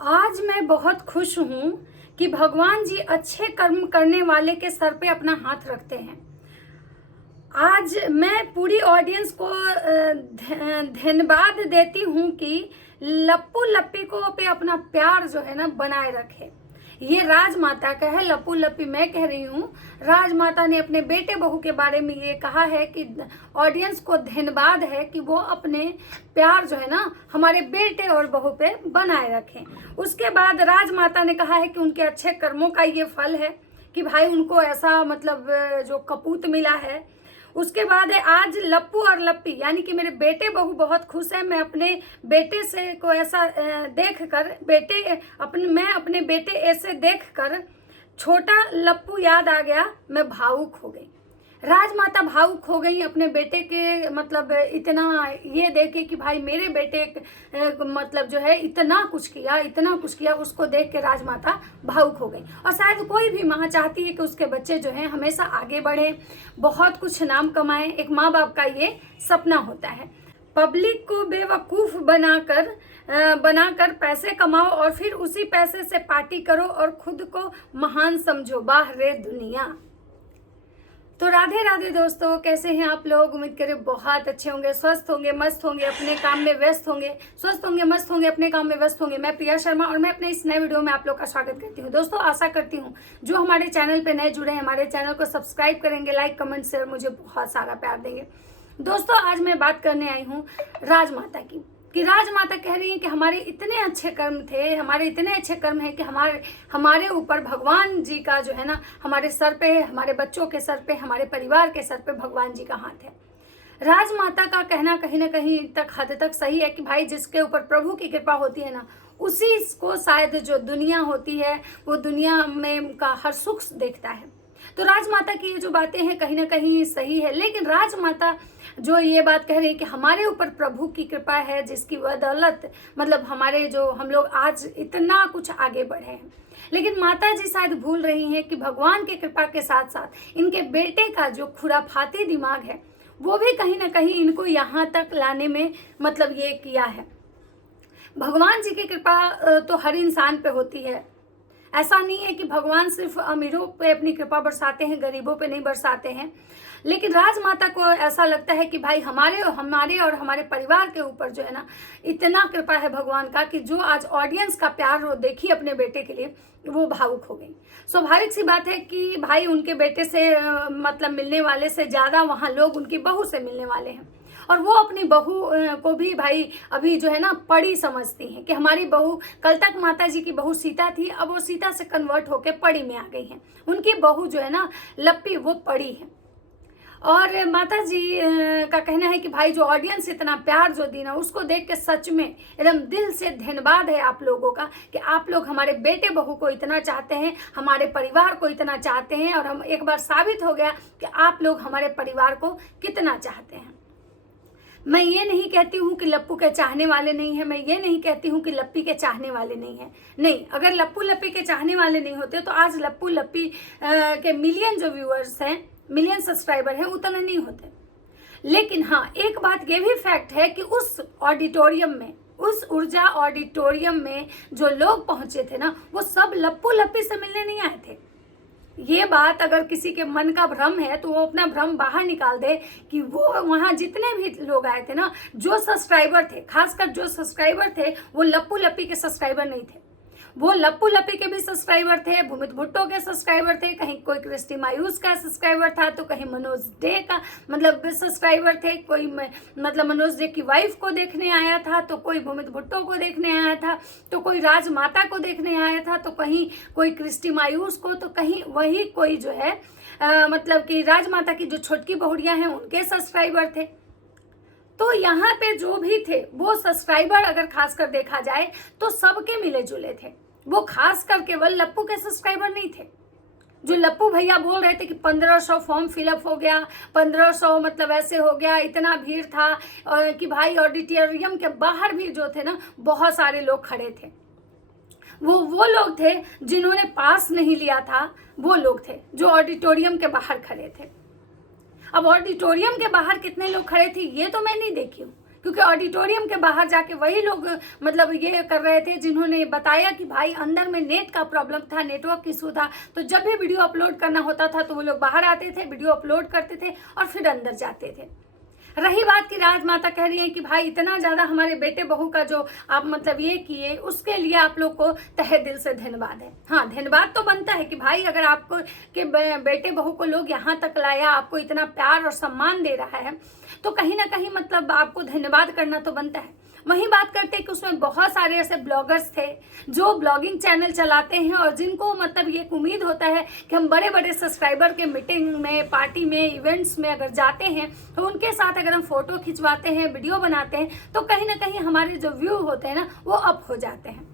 आज मैं बहुत खुश हूँ कि भगवान जी अच्छे कर्म करने वाले के सर पे अपना हाथ रखते हैं। आज मैं पूरी ऑडियंस को धन्यवाद देती हूँ कि लप्पू लप्पी को पे अपना प्यार जो है ना बनाए रखे। ये राजमाता का है, लप्पू लप्पी मैं कह रही हूँ। राजमाता ने अपने बेटे बहू के बारे में ये कहा है कि ऑडियंस को धन्यवाद है कि वो अपने प्यार जो है ना हमारे बेटे और बहू पे बनाए रखें। उसके बाद राजमाता ने कहा है कि उनके अच्छे कर्मों का ये फल है कि भाई उनको ऐसा मतलब जो कपूत मिला है। उसके बाद है आज लप्पू और लप्पी यानी कि मेरे बेटे बहू बहुत खुश है। मैं अपने बेटे से को ऐसा देख कर मैं अपने बेटे ऐसे देख कर छोटा लप्पू याद आ गया, मैं भावुक हो गई। राजमाता भावुक हो गई अपने बेटे के मतलब इतना ये देखे कि भाई मेरे बेटे मतलब जो है इतना कुछ किया, उसको देख के राजमाता भावुक हो गई। और शायद कोई भी माँ चाहती है कि उसके बच्चे जो हैं हमेशा आगे बढ़े, बहुत कुछ नाम कमाएं। एक माँ बाप का ये सपना होता है। पब्लिक को बेवकूफ़ बनाकर पैसे कमाओ और फिर उसी पैसे से पार्टी करो और खुद को महान समझो, वाह रे दुनिया। तो राधे राधे दोस्तों, कैसे हैं आप लोग? उम्मीद करें बहुत अच्छे होंगे, स्वस्थ होंगे, मस्त होंगे, अपने काम में व्यस्त होंगे, स्वस्थ होंगे, मस्त होंगे, अपने काम में व्यस्त होंगे। मैं प्रिया शर्मा और मैं अपने इस नए वीडियो में आप लोग का स्वागत करती हूं। दोस्तों आशा करती हूं जो हमारे चैनल पे नए जुड़े हैं हमारे चैनल को सब्सक्राइब करेंगे, लाइक कमेंट शेयर मुझे बहुत सारा प्यार देंगे। दोस्तों आज मैं बात करने आई हूँ राजमाता की कि राजमाता कह रही है कि हमारे इतने अच्छे कर्म थे, हमारे इतने अच्छे कर्म हैं कि हमारे ऊपर भगवान जी का जो है ना हमारे सर पे, हमारे बच्चों के सर पे, हमारे परिवार के सर पे भगवान जी का हाथ है। राजमाता का कहना कहीं ना कहीं हद तक सही है कि भाई जिसके ऊपर प्रभु की कृपा होती है ना उसी को शायद जो दुनिया होती है वो दुनिया में का हर सुख देखता है। तो राजमाता की ये जो बातें हैं कहीं ना कहीं सही है, लेकिन राजमाता जो ये बात कह रही है कि हमारे ऊपर प्रभु की कृपा है जिसकी बदौलत मतलब हम लोग आज इतना कुछ आगे बढ़े हैं। लेकिन माता जी शायद भूल रही हैं कि भगवान की कृपा के साथ साथ इनके बेटे का जो खुराफाती दिमाग है वो भी कहीं ना कहीं इनको यहाँ तक लाने में मतलब ये किया है। भगवान जी की कृपा तो हर इंसान पे होती है। ऐसा नहीं है कि भगवान सिर्फ अमीरों पे अपनी कृपा बरसाते हैं, गरीबों पे नहीं बरसाते हैं। लेकिन राजमाता को ऐसा लगता है कि भाई हमारे और हमारे परिवार के ऊपर जो है ना इतना कृपा है भगवान का कि जो आज ऑडियंस का प्यार वो देखी अपने बेटे के लिए वो भावुक हो गई। स्वाभाविक सी बात है कि भाई उनके बेटे से मतलब मिलने वाले से ज़्यादा वहाँ लोग उनकी बहू से मिलने वाले हैं और वो अपनी बहू को भी भाई अभी जो है ना पड़ी समझती हैं कि हमारी बहू, कल तक माता जी की बहू सीता थी, अब वो सीता से कन्वर्ट होकर पड़ी में आ गई हैं। उनकी बहू जो है ना लप्पी वो पड़ी है। और माता जी का कहना है कि भाई जो ऑडियंस इतना प्यार जो दी ना उसको देख के सच में एकदम दिल से धन्यवाद है आप लोगों का कि आप लोग हमारे बेटे बहू को इतना चाहते हैं, हमारे परिवार को इतना चाहते हैं। और हम एक बार साबित हो गया कि आप लोग हमारे परिवार को कितना चाहते हैं। मैं ये नहीं कहती हूँ कि लप्पू के चाहने वाले नहीं हैं, मैं ये नहीं कहती हूँ कि लप्पी के चाहने वाले नहीं हैं। नहीं, अगर लप्पू लप्पी के चाहने वाले नहीं होते तो आज लप्पू लप्पी के मिलियन जो व्यूअर्स हैं, मिलियन सब्सक्राइबर हैं उतने नहीं होते। लेकिन हाँ एक बात ये भी फैक्ट है कि उस ऑडिटोरियम में, उस ऊर्जा ऑडिटोरियम में जो लोग पहुंचे थे ना वो सब लप्पू लप्पी से मिलने नहीं आए थे। ये बात अगर किसी के मन का भ्रम है तो वो अपना भ्रम बाहर निकाल दे कि वो वहाँ जितने भी लोग आए थे ना जो सब्सक्राइबर थे, खासकर जो सब्सक्राइबर थे वो लप्पू लप्पी के सब्सक्राइबर नहीं थे। वो लप्पू लप्पी के भी सब्सक्राइबर थे, भूमित भुट्टो के सब्सक्राइबर थे, कहीं कोई क्रिस्टी मायूस का सब्सक्राइबर था तो कहीं मनोज डे का मतलब सब्सक्राइबर थे, कोई मतलब मनोज डे की वाइफ को देखने आया था, तो कोई भूमित भुट्टो को देखने आया था, तो कोई राजमाता को देखने आया था, तो कहीं कोई क्रिस्टी मायूस को, तो कहीं वही कोई जो है मतलब कि राजमाता की जो छोटकी बहुड़ियाँ हैं उनके सब्सक्राइबर थे। तो यहाँ पे जो भी थे वो सब्सक्राइबर अगर खासकर देखा जाए तो सबके मिले जुले थे। वो खासकर केवल लप्पू के सब्सक्राइबर नहीं थे। जो लप्पू भैया बोल रहे थे कि 1500 फॉर्म फिलअप हो गया, 1500 मतलब ऐसे हो गया, इतना भीड़ था कि भाई ऑडिटोरियम के बाहर भी जो थे ना बहुत सारे लोग खड़े थे। वो लोग थे जिन्होंने पास नहीं लिया था, वो लोग थे जो ऑडिटोरियम के बाहर खड़े थे। अब ऑडिटोरियम के बाहर कितने लोग खड़े थे ये तो मैं नहीं देखी हूँ, क्योंकि ऑडिटोरियम के बाहर जाके वही लोग मतलब ये कर रहे थे जिन्होंने बताया कि भाई अंदर में नेट का प्रॉब्लम था, नेटवर्क इशू था, तो जब भी वीडियो अपलोड करना होता था तो वो लोग बाहर आते थे, वीडियो अपलोड करते थे और फिर अंदर जाते थे। रही बात की राजमाता कह रही है कि भाई इतना ज़्यादा हमारे बेटे बहू का जो आप मतलब ये किए उसके लिए आप लोग को तहे दिल से धन्यवाद है। हाँ, धन्यवाद तो बनता है कि भाई अगर आपको के बेटे बहू को लोग यहाँ तक लाया, आपको इतना प्यार और सम्मान दे रहा है, तो कहीं ना कहीं मतलब आपको धन्यवाद करना तो बनता है। वहीं बात करते हैं कि उसमें बहुत सारे ऐसे ब्लॉगर्स थे जो ब्लॉगिंग चैनल चलाते हैं और जिनको मतलब ये उम्मीद होता है कि हम बड़े बड़े सब्सक्राइबर के मीटिंग में, पार्टी में, इवेंट्स में अगर जाते हैं तो उनके साथ अगर हम फोटो खिंचवाते हैं, वीडियो बनाते हैं तो कहीं ना कहीं हमारे जो व्यू होते हैं ना वो अप हो जाते हैं।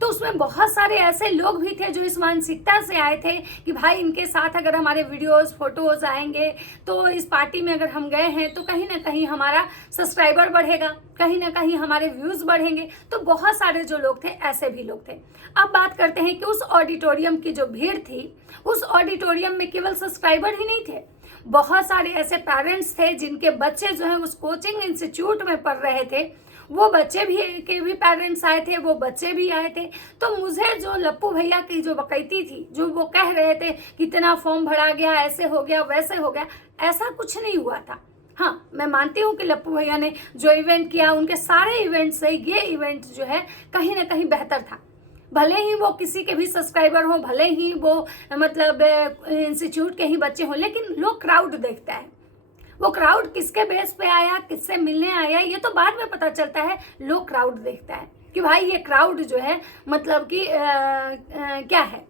तो उसमें बहुत सारे ऐसे लोग भी थे जो इस मानसिकता से आए थे कि भाई इनके साथ अगर हमारे वीडियोस, फोटोज आएंगे तो इस पार्टी में अगर हम गए हैं तो कहीं ना कहीं हमारा सब्सक्राइबर बढ़ेगा, कहीं ना कहीं हमारे व्यूज बढ़ेंगे। तो बहुत सारे जो लोग थे ऐसे भी लोग थे। अब बात करते हैं कि उस ऑडिटोरियम की जो भीड़ थी, उस ऑडिटोरियम में केवल सब्सक्राइबर ही नहीं थे, बहुत सारे ऐसे पेरेंट्स थे जिनके बच्चे जो है उस कोचिंग इंस्टीट्यूट में पढ़ रहे थे, वो बच्चे भी के भी पेरेंट्स आए थे, वो बच्चे भी आए थे। तो मुझे जो लप्पू भैया की जो बकैती थी, जो वो कह रहे थे कितना फॉर्म भरा गया, ऐसे हो गया, वैसे हो गया, ऐसा कुछ नहीं हुआ था। हाँ, मैं मानती हूँ कि लप्पू भैया ने जो इवेंट किया उनके सारे इवेंट से ये इवेंट जो है कहीं ना कहीं बेहतर था। भले ही वो किसी के भी सब्सक्राइबर हो, भले ही वो मतलब इंस्टीट्यूट के ही बच्चे हों, लेकिन लोग क्राउड देखता है। वो क्राउड किसके बेस पे आया, किससे मिलने आया, ये तो बाद में पता चलता है। लोग क्राउड देखता है कि भाई ये क्राउड जो है मतलब कि क्या है,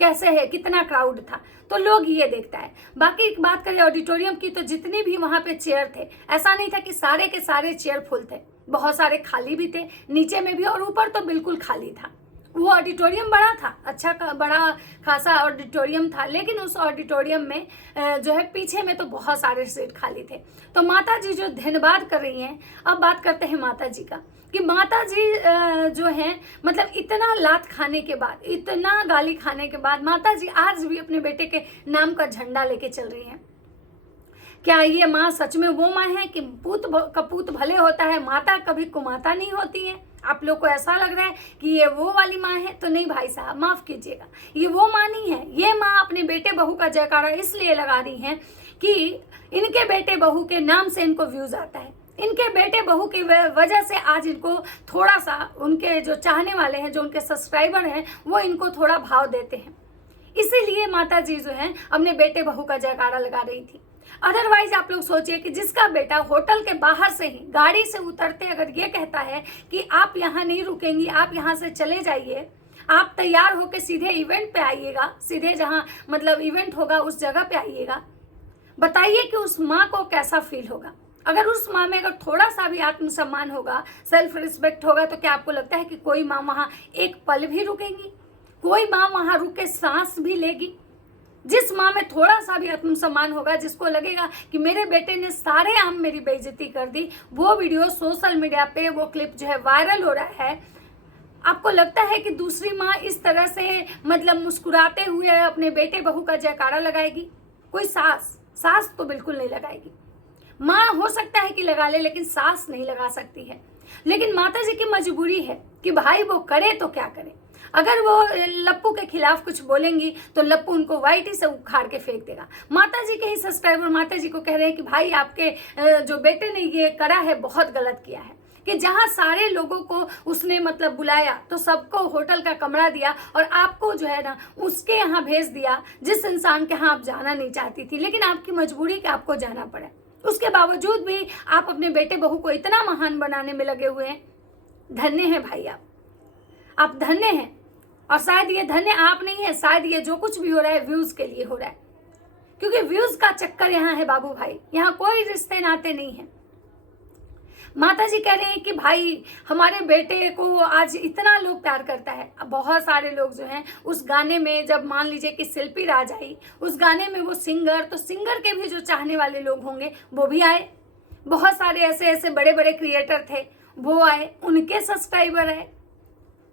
कैसे है, कितना क्राउड था, तो लोग ये देखता है। बाकी बात करें ऑडिटोरियम की तो जितनी भी वहाँ पे चेयर थे, ऐसा नहीं था कि सारे के सारे चेयर फुल थे, बहुत सारे खाली भी थे, नीचे में भी और ऊपर तो बिल्कुल खाली था। वो ऑडिटोरियम बड़ा था, अच्छा बड़ा खासा ऑडिटोरियम था, लेकिन उस ऑडिटोरियम में जो है पीछे में तो बहुत सारे सीट खाली थे। तो माता जी जो धन्यवाद कर रही हैं, अब बात करते हैं माता जी का कि माता जी जो हैं मतलब इतना लात खाने के बाद, इतना गाली खाने के बाद माता जी आज भी अपने बेटे के नाम का झंडा लेके चल रही हैं। क्या ये माँ सच में वो माँ है कि पूत कपूत भले होता है, माता कभी कुमाता नहीं होती है? आप लोग को ऐसा लग रहा है कि ये वो वाली माँ है, तो नहीं भाई साहब, माफ कीजिएगा, ये वो माँ नहीं है। ये माँ अपने बेटे बहू का जयकारा इसलिए लगा रही हैं कि इनके बेटे बहू के नाम से इनको व्यूज आता है, इनके बेटे बहू की वजह से आज इनको थोड़ा सा, उनके जो चाहने वाले हैं, जो उनके सब्सक्राइबर हैं, वो इनको थोड़ा भाव देते हैं। इसीलिए माता जी जो है अपने बेटे बहू का जयकारा लगा रही थी। अदरवाइज आप लोग सोचिए कि जिसका बेटा होटल के बाहर से ही गाड़ी से उतरते अगर ये कहता है कि आप यहाँ नहीं रुकेंगी, आप यहाँ से चले जाइए, आप तैयार होकर सीधे इवेंट पे आइएगा, सीधे जहाँ मतलब इवेंट होगा उस जगह पे आइएगा, बताइए कि उस माँ को कैसा फील होगा। अगर उस माँ में अगर थोड़ा सा भी आत्मसम्मान होगा, सेल्फ रिस्पेक्ट होगा, तो क्या आपको लगता है कि कोई माँ वहाँ एक पल भी रुकेंगी? कोई माँ वहाँ रुक के सांस भी लेगी? जिस माँ में थोड़ा सा भी आत्मसम्मान होगा, जिसको लगेगा कि मेरे बेटे ने सारे आम मेरी बेइज्जती कर दी, वो वीडियो सोशल मीडिया पे, वो क्लिप जो है वायरल हो रहा है, आपको लगता है कि दूसरी माँ इस तरह से मतलब मुस्कुराते हुए अपने बेटे बहू का जयकारा लगाएगी? कोई सास तो बिल्कुल नहीं लगाएगी। माँ हो सकता है कि लगा ले, लेकिन सास नहीं लगा सकती है। लेकिन माता जी की मजबूरी है कि भाई वो करे तो क्या करे। अगर वो लप्पू के खिलाफ कुछ बोलेंगी तो लप्पू उनको वाइटी से उखाड़ के फेंक देगा। माता जी के ही सब्सक्राइबर माता जी को कह रहे हैं कि भाई आपके जो बेटे ने ये करा है बहुत गलत किया है, कि जहाँ सारे लोगों को उसने मतलब बुलाया तो सबको होटल का कमरा दिया और आपको जो है ना उसके यहाँ भेज दिया जिस इंसान के यहाँ आप जाना नहीं चाहती थी, लेकिन आपकी मजबूरी कि आपको जाना पड़ा। उसके बावजूद भी आप अपने बेटे बहू को इतना महान बनाने में लगे हुए हैं। धन्य हैं भाई, आप धन्य हैं। और शायद ये धन्य आप नहीं है, शायद ये जो कुछ भी हो रहा है व्यूज के लिए हो रहा है, क्योंकि व्यूज का चक्कर यहाँ है बाबू भाई, यहाँ कोई रिश्ते नाते नहीं है। माता जी कह रहे हैं कि भाई हमारे बेटे को आज इतना लोग प्यार करता है। अब बहुत सारे लोग जो हैं उस गाने में, जब मान लीजिए कि शिल्पी राज आई, उस गाने में वो सिंगर, तो सिंगर के भी जो चाहने वाले लोग होंगे वो भी आए। बहुत सारे ऐसे ऐसे बड़े बड़े क्रिएटर थे वो आए, उनके सब्सक्राइबर आए।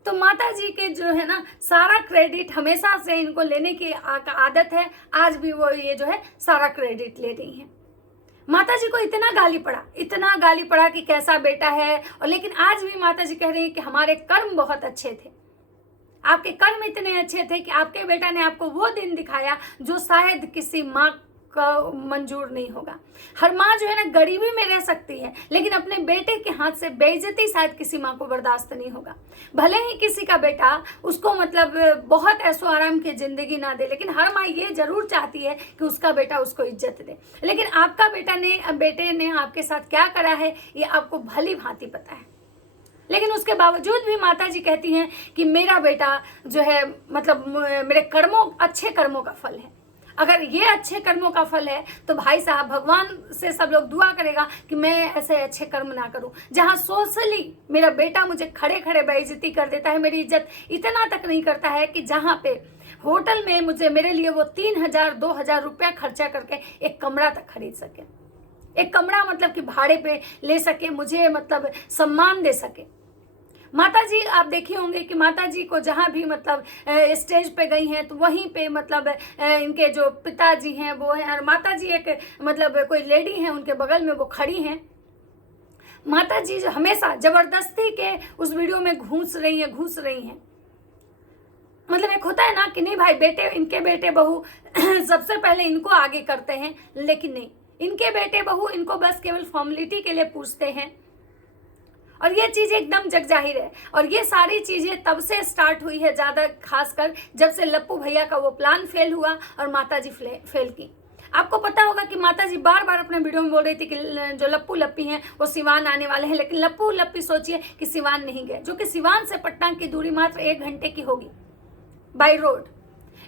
तो माता जी के जो है ना सारा क्रेडिट हमेशा से इनको लेने की आदत है, आज भी वो ये जो है सारा क्रेडिट ले रही हैं। माता जी को इतना गाली पड़ा कि कैसा बेटा है। और लेकिन आज भी माता जी कह रही है कि हमारे कर्म बहुत अच्छे थे, आपके कर्म इतने अच्छे थे कि आपके बेटा ने आपको वो दिन दिखाया जो शायद किसी माँ का मंजूर नहीं होगा। हर माँ जो है ना गरीबी में रह सकती है, लेकिन अपने बेटे के हाथ से बेइज्जती शायद किसी माँ को बर्दाश्त नहीं होगा। भले ही किसी का बेटा उसको मतलब बहुत ऐशो आराम की जिंदगी ना दे, लेकिन हर माँ ये जरूर चाहती है कि उसका बेटा उसको इज्जत दे। लेकिन आपका बेटे ने आपके साथ क्या करा है ये आपको भली भांति पता है। लेकिन उसके बावजूद भी माता जी कहती हैं कि मेरा बेटा जो है मतलब मेरे अच्छे कर्मों का फल है। अगर ये अच्छे कर्मों का फल है तो भाई साहब भगवान से सब लोग दुआ करेगा कि मैं ऐसे अच्छे कर्म ना करूं। जहां सोशली मेरा बेटा मुझे खड़े खड़े बेइज्जती कर देता है, मेरी इज्जत इतना तक नहीं करता है कि जहां पे होटल में मेरे लिए वो 3,000-2,000 रुपया खर्चा करके एक कमरा तक खरीद सके, एक कमरा मतलब कि भाड़े पे ले सके, मुझे मतलब सम्मान दे सके। माता जी आप देखे होंगे कि माता जी को जहाँ भी मतलब स्टेज पे गई हैं तो वहीं पे मतलब इनके जो पिताजी हैं वो हैं, और माता जी एक मतलब कोई लेडी हैं उनके बगल में वो खड़ी हैं। माता जी जो हमेशा जबरदस्ती के उस वीडियो में घुस रही हैं। मतलब एक होता है ना कि नहीं भाई इनके बेटे बहू सबसे पहले इनको आगे करते हैं, लेकिन नहीं, इनके बेटे बहू इनको बस केवल फॉर्मेलिटी के लिए पूछते हैं। और ये चीज एकदम जग जाहिर है। और ये सारी चीजें तब से स्टार्ट हुई है, ज्यादा खासकर जब से लप्पू भैया का वो प्लान फेल हुआ और माता जी फेल की। आपको पता होगा कि माता जी बार बार अपने वीडियो में बोल रही थी कि जो लप्पू लप्पी हैं वो सिवान आने वाले हैं, लेकिन लप्पू लप्पी सोचिए कि सिवान नहीं गए, जो कि सिवान से पटना की दूरी मात्र 1 घंटे की होगी बाई रोड।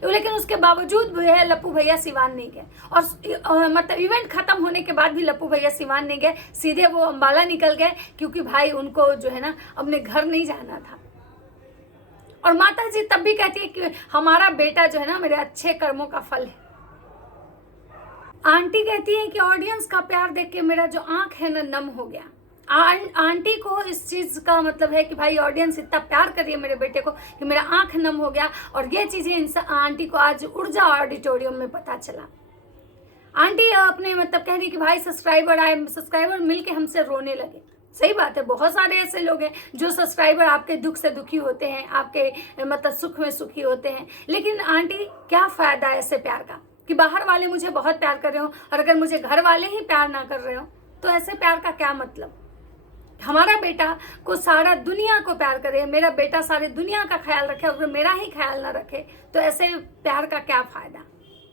लेकिन उसके बावजूद भी है लप्पू भैया सिवान नहीं गए। और मतलब इवेंट खत्म होने के बाद भी लप्पू भैया सिवान नहीं गए, सीधे वो अंबाला निकल गए, क्योंकि भाई उनको जो है ना अपने घर नहीं जाना था। और माता जी तब भी कहती है कि हमारा बेटा जो है ना मेरे अच्छे कर्मों का फल है। आंटी कहती है कि ऑडियंस का प्यार देख के मेरा जो आंख है ना नम हो गया। आंटी को इस चीज का मतलब है कि भाई ऑडियंस इतना प्यार कर रही है मेरे बेटे को कि मेरा आंख नम हो गया। और ये चीजें आंटी को आज ऊर्जा ऑडिटोरियम में पता चला। आंटी अपने मतलब कह रही कि भाई सब्सक्राइबर मिलके हमसे रोने लगे। सही बात है, बहुत सारे ऐसे लोग हैं जो सब्सक्राइबर आपके दुख से दुखी होते हैं, आपके मतलब सुख में सुखी होते हैं। लेकिन आंटी क्या फायदा है ऐसे प्यार का कि बाहर वाले मुझे बहुत प्यार कर रहे हो और अगर मुझे घर वाले ही प्यार ना कर रहे हो तो ऐसे प्यार का क्या मतलब। हमारा बेटा को सारा दुनिया को प्यार करे, मेरा बेटा सारी दुनिया का ख्याल रखे और मेरा ही ख्याल ना रखे तो ऐसे प्यार का क्या फायदा।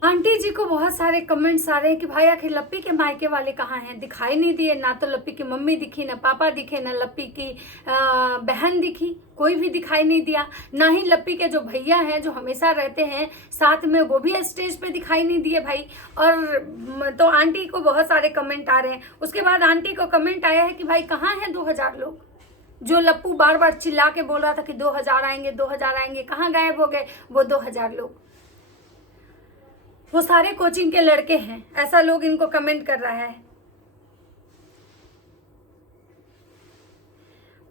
आंटी जी को बहुत सारे कमेंट्स आ रहे हैं कि भाई आखिर लप्पी के मायके वाले कहाँ हैं, दिखाई नहीं दिए, ना तो लप्पी की मम्मी दिखी, ना पापा दिखे, ना लप्पी की बहन दिखी, कोई भी दिखाई नहीं दिया। ना ही लप्पी के जो भैया हैं जो हमेशा रहते हैं साथ में वो भी स्टेज पे दिखाई नहीं दिए भाई। और तो आंटी को बहुत सारे कमेंट आ रहे हैं। उसके बाद आंटी को कमेंट आया है कि भाई कहाँ हैं 2000 लोग, जो लप्पू बार बार चिल्ला के बोल रहा था कि 2000 आएंगे 2000 आएंगे, कहाँ गायब हो गए वो 2000 लोग। वो सारे कोचिंग के लड़के हैं, ऐसा लोग इनको कमेंट कर रहा है।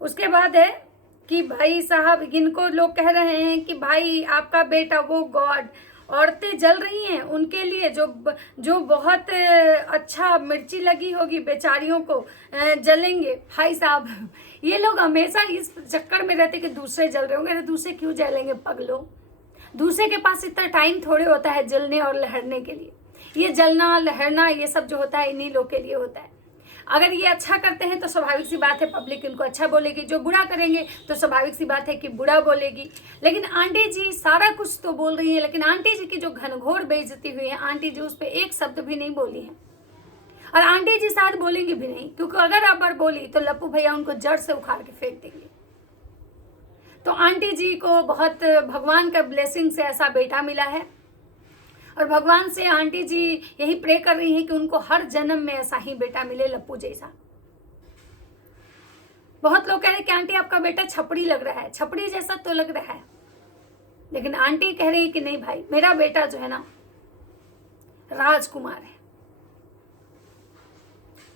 उसके बाद है कि भाई साहब इनको लोग कह रहे हैं कि भाई आपका बेटा वो गॉड, औरतें जल रही हैं उनके लिए जो बहुत अच्छा मिर्ची लगी होगी बेचारियों को जलेंगे। भाई साहब ये लोग हमेशा इस चक्कर में रहते कि दूसरे जल रहे होंगे, दूसरे क्यों जलेंगे पगलो। दूसरे के पास इतना टाइम थोड़े होता है जलने और लहरने के लिए। ये जलना लहरना ये सब जो होता है इन्हीं लोग के लिए होता है। अगर ये अच्छा करते हैं तो स्वाभाविक सी बात है पब्लिक इनको अच्छा बोलेगी, जो बुरा करेंगे तो स्वाभाविक सी बात है कि बुरा बोलेगी। लेकिन आंटी जी सारा कुछ तो बोल रही है, लेकिन आंटी जी की जो घनघोर बेइज्जती हुई है, आंटी जी उस पर एक शब्द भी नहीं बोली है और आंटी जी शायद बोलेंगी भी नहीं, क्योंकि अगर अब बोली तो लप्पू भैया उनको जड़ से उखाड़ के फेंक देंगे। तो आंटी जी को बहुत भगवान का ब्लेसिंग से ऐसा बेटा मिला है और भगवान से आंटी जी यही प्रे कर रही हैं कि उनको हर जन्म में ऐसा ही बेटा मिले लप्पू जैसा। बहुत लोग कह रहे हैं कि आंटी आपका बेटा छपड़ी लग रहा है, छपड़ी जैसा तो लग रहा है, लेकिन आंटी कह रही है कि नहीं भाई मेरा बेटा जो है ना राजकुमार है।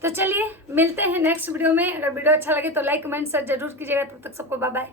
तो चलिए मिलते हैं नेक्स्ट वीडियो में। अगर वीडियो अच्छा लगे तो लाइक कमेंट शेयर जरूर कीजिएगा। तब तक सबको बाय बाय।